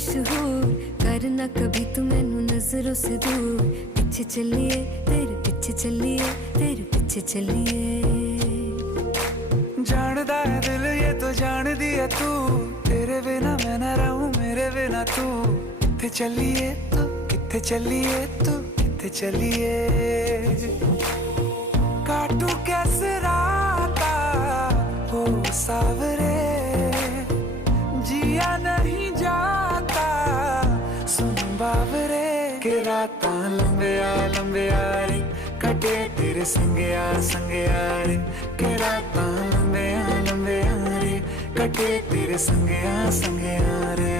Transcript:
मशहूर, करना कभी तू मैनू नजरों से दूर। पीछे चलिए तेरे पीछे चलिए, तेरे पीछे चलिए। जानदा है दिल ये तो जान दिया तू, तेरे बिना मैं ना रहूं मेरे बिना तू। किथे चलिए तू, किथे चलिए तू, किथे चलिए। काटू कैसे राता हो सावरे, जिया नहीं जाता सुन बावरे। के राता लंबिया लंबिया रे, कटे तेरे संगया संगया रे। के राता लंबिया लंबिया रे, कटे तेरे संगया संगया रे।